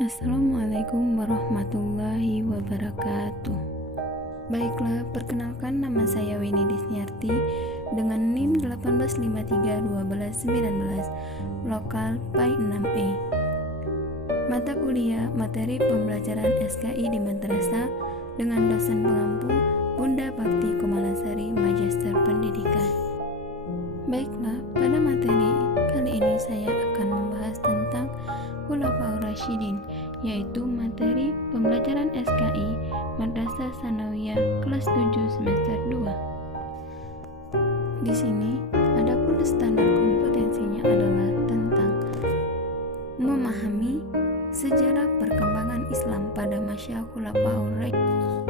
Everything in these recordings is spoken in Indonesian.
Assalamualaikum warahmatullahi wabarakatuh. Baiklah, perkenalkan nama saya Winnie Disniarti dengan NIM 18531219, lokal PAI 6E. Mata kuliah materi pembelajaran SKI di Madrasah dengan dosen pengampu Bunda Bakti Komalasari, Magister Pendidikan. Baiklah, pada materi kali ini saya akan membahas tentang Khulafaur Rasyidin, yaitu materi pembelajaran SKI Madrasah Tsanawiyah kelas 7 semester 2. Di sini, adapun standar kompetensinya adalah tentang memahami sejarah perkembangan Islam pada masa Khulafaur Rasyidin.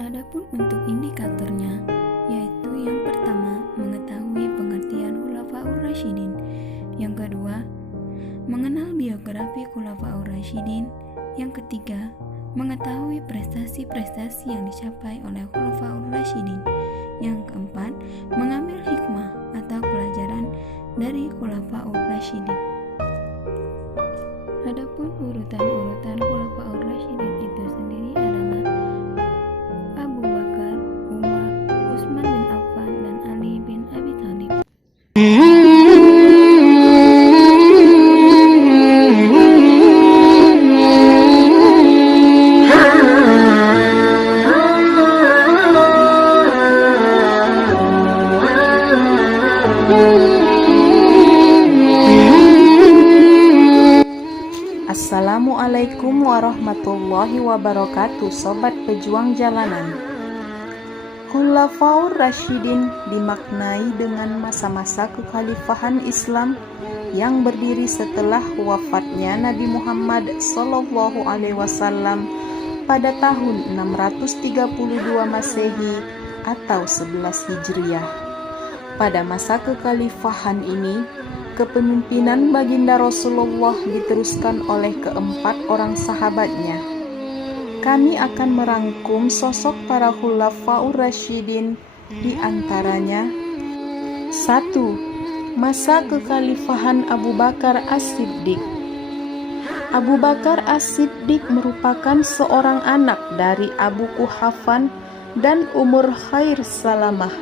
Adapun untuk indikatornya, yaitu yang pertama, mengetahui pengertian Khulafaur Rasyidin. Yang kedua, mengenal biografi Khulafaur Rasyidin. Yang ketiga, mengetahui prestasi-prestasi yang dicapai oleh Khulafaur Rasyidin. Yang keempat, mengambil hikmah atau pelajaran dari Khulafaur Rasyidin. Adapun urutan-urutan Khulafaur Rasyidin itu sendiri adalah Abu Bakar, Umar, Utsman bin Affan, dan Ali bin Abi Thalib. Assalamualaikum warahmatullahi wabarakatuh, sobat pejuang jalanan. Khulafaur Rasyidin dimaknai dengan masa-masa kekhalifahan Islam yang berdiri setelah wafatnya Nabi Muhammad SAW pada tahun 632 Masehi atau 11 Hijriah. Pada masa kekhalifahan ini, kepemimpinan baginda Rasulullah diteruskan oleh keempat orang sahabatnya. Kami akan merangkum sosok para Khulafaur Rasyidin, di antaranya: 1. Masa kekhalifahan Abu Bakar As-Siddiq. Abu Bakar As-Siddiq merupakan seorang anak dari Abu Quhafan dan Umur Khair Salamah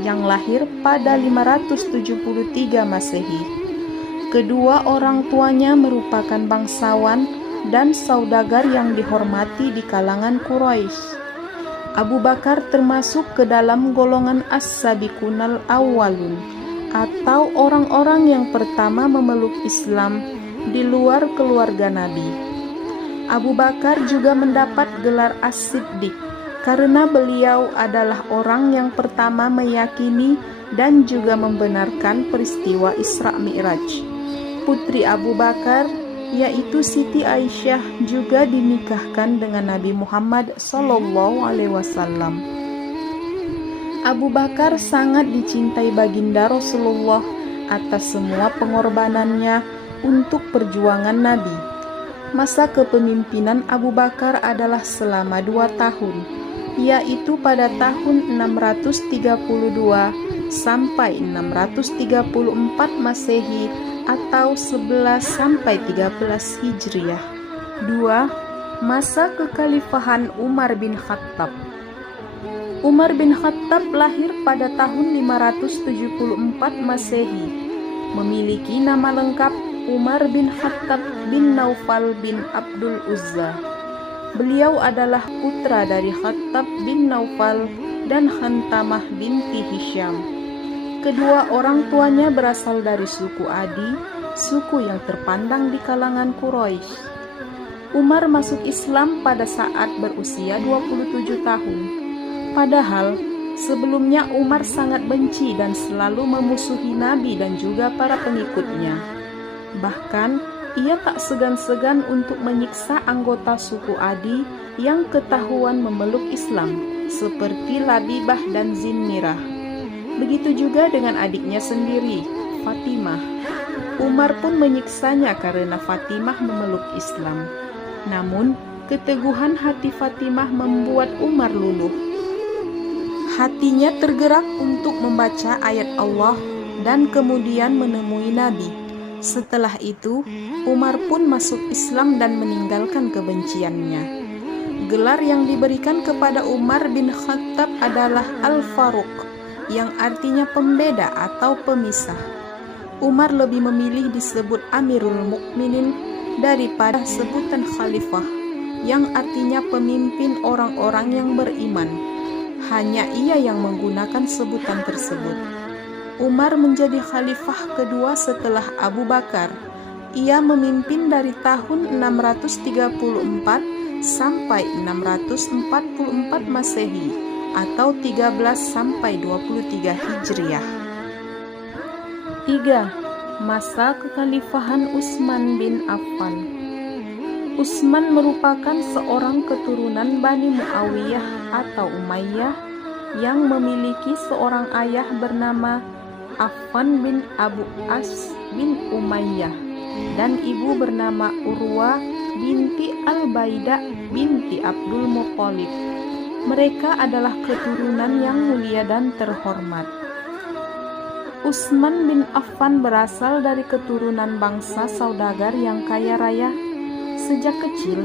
yang lahir pada 573 Masehi. Kedua orang tuanya merupakan bangsawan dan saudagar yang dihormati di kalangan Quraisy. Abu Bakar termasuk ke dalam golongan As-Sabiqunal Awwalun, atau orang-orang yang pertama memeluk Islam di luar keluarga Nabi. Abu Bakar juga mendapat gelar As-Siddiq karena beliau adalah orang yang pertama meyakini dan juga membenarkan peristiwa Isra Mi'raj. Putri Abu Bakar, yaitu Siti Aisyah, juga dinikahkan dengan Nabi Muhammad SAW. Abu Bakar sangat dicintai baginda Rasulullah atas semua pengorbanannya untuk perjuangan Nabi. Masa kepemimpinan Abu Bakar adalah selama 2 tahun, yaitu pada tahun 632 sampai 634 Masehi atau 11 sampai 13 Hijriah. 2. Masa kekhalifahan Umar bin Khattab. Umar bin Khattab lahir pada tahun 574 Masehi. Memiliki nama lengkap Umar bin Khattab bin Naufal bin Abdul Uzza. Beliau adalah putra dari Khattab bin Naufal dan Khantamah binti Hisham. Kedua orang tuanya berasal dari suku Adi, suku yang terpandang di kalangan Quraisy. Umar masuk Islam pada saat berusia 27 tahun. Padahal sebelumnya Umar sangat benci dan selalu memusuhi Nabi dan juga para pengikutnya. Bahkan ia tak segan-segan untuk menyiksa anggota suku Adi yang ketahuan memeluk Islam, seperti Labibah dan Zinmirah. Begitu juga dengan adiknya sendiri, Fatimah. Umar pun menyiksanya karena Fatimah memeluk Islam. Namun, keteguhan hati Fatimah membuat Umar luluh. Hatinya tergerak untuk membaca ayat Allah dan kemudian menemui Nabi. Setelah itu, Umar pun masuk Islam dan meninggalkan kebenciannya. Gelar yang diberikan kepada Umar bin Khattab adalah Al-Faruq, yang artinya pembeda atau pemisah. Umar lebih memilih disebut Amirul Mukminin daripada sebutan Khalifah, yang artinya pemimpin orang-orang yang beriman. Hanya ia yang menggunakan sebutan tersebut. Umar menjadi khalifah kedua setelah Abu Bakar. Ia memimpin dari tahun 634 sampai 644 Masehi atau 13 sampai 23 Hijriah. 3. Masa kekhalifahan Utsman bin Affan. Utsman merupakan seorang keturunan Bani Muawiyah atau Umayyah yang memiliki seorang ayah bernama Affan bin Abu As bin Umayyah dan ibu bernama Urwa binti Al-Baidah binti Abdul Muthalib. Mereka adalah keturunan yang mulia dan terhormat. Utsman bin Affan berasal dari keturunan bangsa saudagar yang kaya raya. Sejak kecil,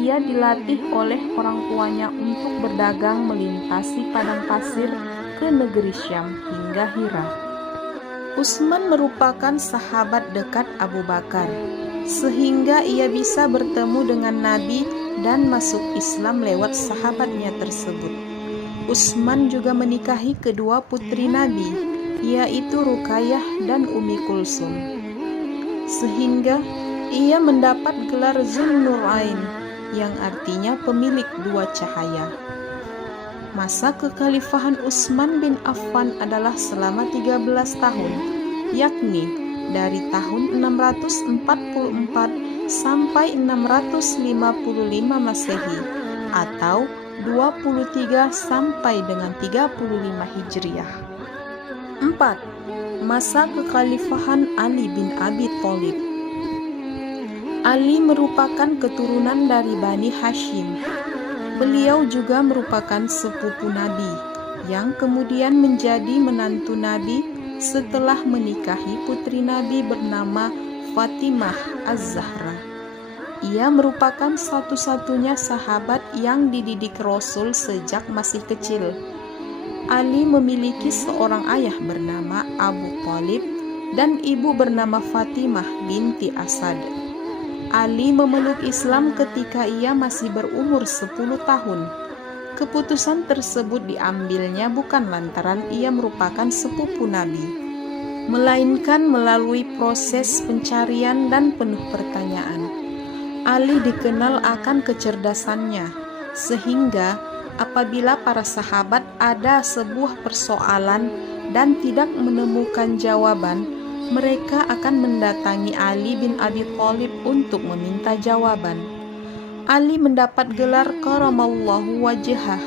ia dilatih oleh orang tuanya untuk berdagang melintasi padang pasir ke negeri Syam hingga Hira. Utsman merupakan sahabat dekat Abu Bakar, sehingga ia bisa bertemu dengan Nabi dan masuk Islam lewat sahabatnya tersebut. Utsman juga menikahi kedua putri Nabi, yaitu Ruqayyah dan Ummi Kulsum, sehingga ia mendapat gelar Zunnurain, yang artinya pemilik dua cahaya. Masa kekhalifahan Utsman bin Affan adalah selama 13 tahun, yakni dari tahun 644 sampai 655 Masehi atau 23 sampai dengan 35 Hijriah. 4. Masa kekhalifahan Ali bin Abi Thalib. Ali merupakan keturunan dari Bani Hashim. Beliau juga merupakan sepupu Nabi, yang kemudian menjadi menantu Nabi setelah menikahi putri Nabi bernama Fatimah Az-Zahra. Ia merupakan satu-satunya sahabat yang dididik Rasul sejak masih kecil. Ali memiliki seorang ayah bernama Abu Thalib dan ibu bernama Fatimah binti Asad. Ali memeluk Islam ketika ia masih berumur 10 tahun. Keputusan tersebut diambilnya bukan lantaran ia merupakan sepupu Nabi, melainkan melalui proses pencarian dan penuh pertanyaan. Ali dikenal akan kecerdasannya, sehingga apabila para sahabat ada sebuah persoalan dan tidak menemukan jawaban, mereka akan mendatangi Ali bin Abi Thalib untuk meminta jawaban. Ali mendapat gelar Karamallahu wajhah,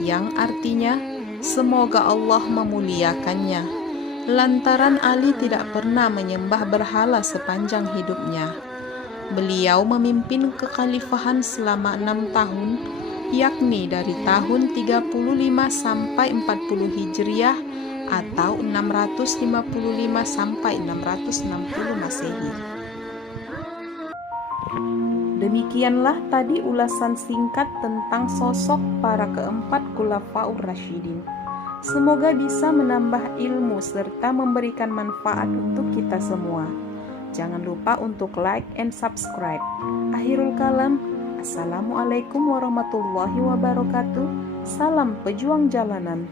yang artinya semoga Allah memuliakannya, lantaran Ali tidak pernah menyembah berhala sepanjang hidupnya. Beliau memimpin kekhalifahan selama 6 tahun, yakni dari tahun 35 sampai 40 Hijriah atau 655 sampai 660 Masehi. Demikianlah tadi ulasan singkat tentang sosok para keempat Khulafaur Rasyidin. Semoga bisa menambah ilmu serta memberikan manfaat untuk kita semua. Jangan lupa untuk like and subscribe. Akhirul kalam, Assalamualaikum warahmatullahi wabarakatuh. Salam pejuang jalanan.